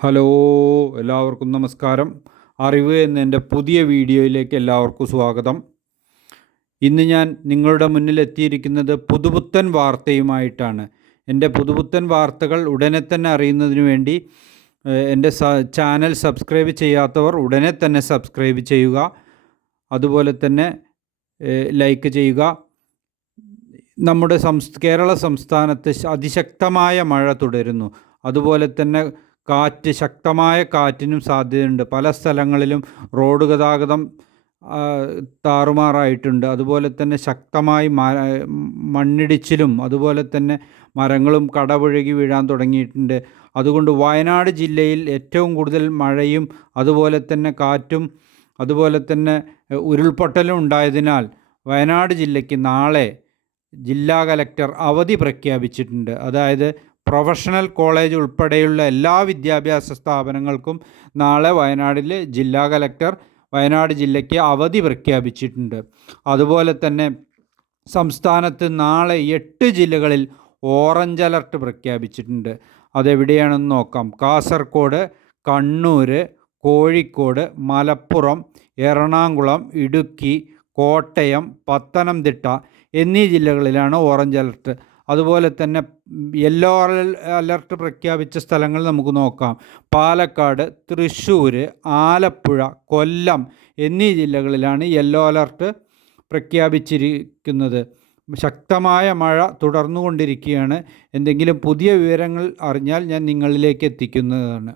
Hello എല്ലാവർക്കും നമസ്കാരം. അറിവ് എന്ന എന്റെ പുതിയ വീഡിയോയിലേക്ക് എല്ലാവർക്കും സ്വാഗതം. ഇന്ന് ഞാൻ നിങ്ങളുടെ മുന്നിൽ എത്തിയിരിക്കുന്നത് പുതുപുത്തൻ വാർത്തയുമായിട്ടാണ്. എന്റെ പുതുപുത്തൻ വാർത്തകൾ ഉടനെ തന്നെ അറിയുന്നതിന് വേണ്ടി എന്റെ ചാനൽ സബ്സ്ക്രൈബ് ചെയ്യാത്തവർ ഉടനെ തന്നെ സബ്സ്ക്രൈബ് ചെയ്യുക. അതുപോലെ തന്നെ ലൈക്ക് ചെയ്യുക. നമ്മുടെ സംസ് കേരള സംസ്ഥാനത്ത് അതിശക്തമായ മഴ തുടരുന്നു. അതുപോലെ തന്നെ കാറ്റ് ശക്തമായ കാറ്റിനും സാധ്യതയുണ്ട്. പല സ്ഥലങ്ങളിലും റോഡ് ഗതാഗതം താറുമാറായിട്ടുണ്ട്. അതുപോലെ തന്നെ ശക്തമായി മണ്ണിടിച്ചിലും അതുപോലെ തന്നെ മരങ്ങളും കടപുഴകി വീഴാൻ തുടങ്ങിയിട്ടുണ്ട്. അതുകൊണ്ട് വയനാട് ജില്ലയിൽ ഏറ്റവും കൂടുതൽ മഴയും അതുപോലെ തന്നെ കാറ്റും അതുപോലെ തന്നെ ഉരുൾപൊട്ടലും ഉണ്ടായതിനാൽ വയനാട് ജില്ലയ്ക്ക് നാളെ ജില്ലാ കലക്ടർ അവധി പ്രഖ്യാപിച്ചിട്ടുണ്ട്. അതായത് പ്രൊഫഷണൽ കോളേജ് ഉൾപ്പെടെയുള്ള എല്ലാ വിദ്യാഭ്യാസ സ്ഥാപനങ്ങൾക്കും നാളെ വയനാടിലെ ജില്ലാ കലക്ടർ വയനാട് ജില്ലയ്ക്ക് അവധി പ്രഖ്യാപിച്ചിട്ടുണ്ട്. അതുപോലെ തന്നെ സംസ്ഥാനത്ത് നാളെ എട്ട് ജില്ലകളിൽ ഓറഞ്ച് അലർട്ട് പ്രഖ്യാപിച്ചിട്ടുണ്ട്. അതെവിടെയാണെന്ന് നോക്കാം. കാസർഗോഡ് കണ്ണൂർ കോഴിക്കോട് മലപ്പുറം എറണാകുളം ഇടുക്കി കോട്ടയം പത്തനംതിട്ട എന്നീ ജില്ലകളിലാണ് ഓറഞ്ച് അലർട്ട്. അതുപോലെ തന്നെ യെല്ലോ അലർട്ട് പ്രഖ്യാപിച്ച സ്ഥലങ്ങൾ നമുക്ക് നോക്കാം. പാലക്കാട് തൃശ്ശൂർ ആലപ്പുഴ കൊല്ലം എന്നീ ജില്ലകളിലാണ് യെല്ലോ അലർട്ട് പ്രഖ്യാപിച്ചിരിക്കുന്നത്. ശക്തമായ മഴ തുടർന്നുകൊണ്ടിരിക്കുകയാണ്. എന്തെങ്കിലും പുതിയ വിവരങ്ങൾ അറിഞ്ഞാൽ ഞാൻ നിങ്ങളിലേക്ക് എത്തിക്കുന്നതാണ്.